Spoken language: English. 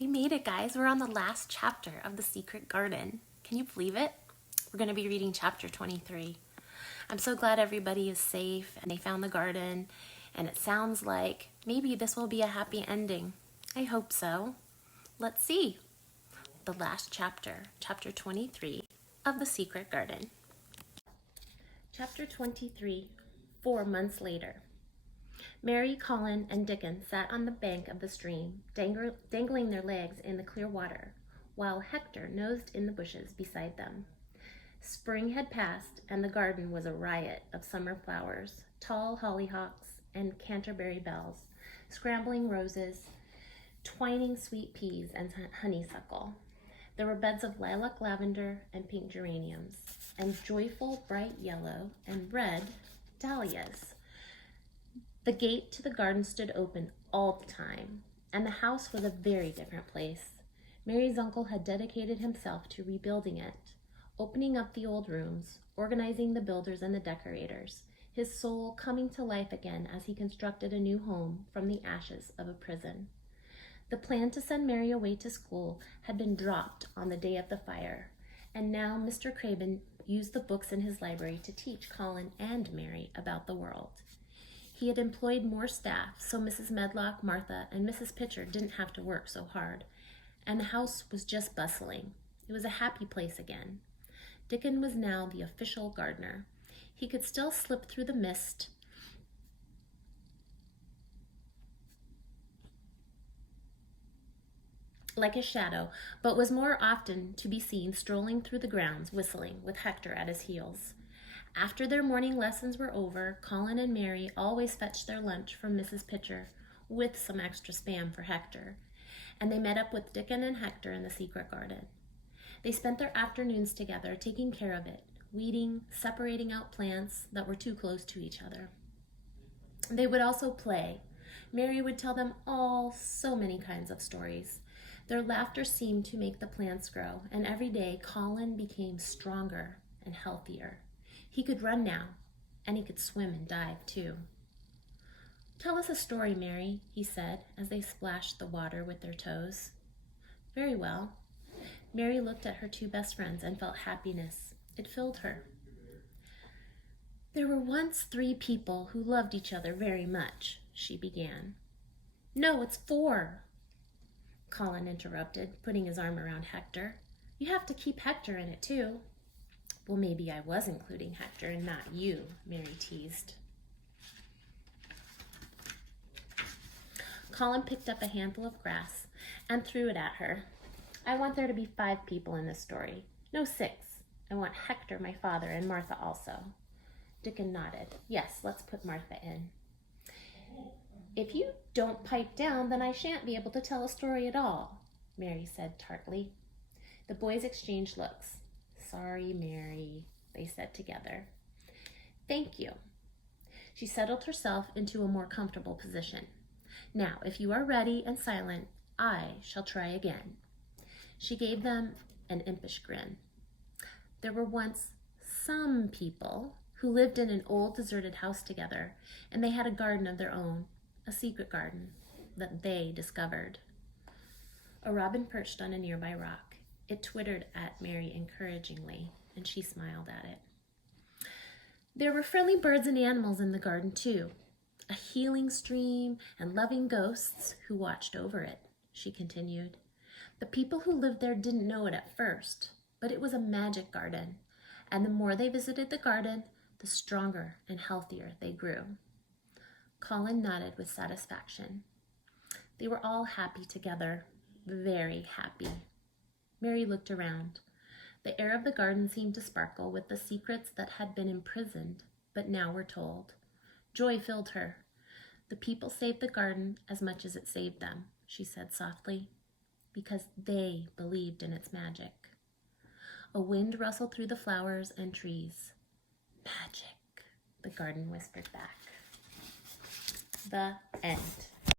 We made it, guys. We're on the last chapter of The Secret Garden. Can you believe it? We're going to be reading chapter 23. I'm so glad everybody is safe and they found the garden, and it sounds like maybe this will be a happy ending. I hope so. Let's see. The last chapter, chapter 23 of The Secret Garden. Chapter 23, 4 months later. Mary, Colin, and Dickon sat on the bank of the stream, dangling their legs in the clear water, while Hector nosed in the bushes beside them. Spring had passed, and the garden was a riot of summer flowers, tall hollyhocks and Canterbury bells, scrambling roses, twining sweet peas and honeysuckle. There were beds of lilac, lavender, and pink geraniums, and joyful bright yellow and red dahlias. The gate to the garden stood open all the time, and the house was a very different place. Mary's uncle had dedicated himself to rebuilding it, opening up the old rooms, organizing the builders and the decorators, his soul coming to life again as he constructed a new home from the ashes of a prison. The plan to send Mary away to school had been dropped on the day of the fire, and now Mr. Craven used the books in his library to teach Colin and Mary about the world. He had employed more staff, so Mrs. Medlock, Martha, and Mrs. Pitcher didn't have to work so hard, and the house was just bustling. It was a happy place again. Dickon was now the official gardener. He could still slip through the mist like a shadow, but was more often to be seen strolling through the grounds, whistling, with Hector at his heels. After their morning lessons were over, Colin and Mary always fetched their lunch from Mrs. Pitcher, with some extra Spam for Hector, and they met up with Dickon and Hector in the secret garden. They spent their afternoons together, taking care of it, weeding, separating out plants that were too close to each other. They would also play. Mary would tell them all so many kinds of stories. Their laughter seemed to make the plants grow, and every day Colin became stronger and healthier. He could run now, and he could swim and dive too. "Tell us a story, Mary," he said, as they splashed the water with their toes. "Very well." Mary looked at her two best friends and felt happiness. It filled her. "There were once 3 people who loved each other very much," she began. "No, it's 4," Colin interrupted, putting his arm around Hector. "You have to keep Hector in it too." "Well, maybe I was including Hector and not you," Mary teased. Colin picked up a handful of grass and threw it at her. "I want there to be 5 people in this story. No, 6. I want Hector, my father, and Martha also." Dickon nodded. "Yes, let's put Martha in." "If you don't pipe down, then I shan't be able to tell a story at all," Mary said tartly. The boys exchanged looks. "Sorry, Mary," they said together. "Thank you." She settled herself into a more comfortable position. "Now, if you are ready and silent, I shall try again." She gave them an impish grin. There were once some people who lived in an old deserted house together, and they had a garden of their own, a secret garden that they discovered. A robin perched on a nearby rock. It twittered at Mary encouragingly, and she smiled at it. There were friendly birds and animals in the garden, too. A healing stream and loving ghosts who watched over it, she continued. The people who lived there didn't know it at first, but it was a magic garden, and the more they visited the garden, the stronger and healthier they grew. Colin nodded with satisfaction. They were all happy together, very happy. Mary looked around. The air of the garden seemed to sparkle with the secrets that had been imprisoned, but now were told. Joy filled her. "The people saved the garden as much as it saved them," she said softly, "because they believed in its magic." A wind rustled through the flowers and trees. "Magic," the garden whispered back. The end.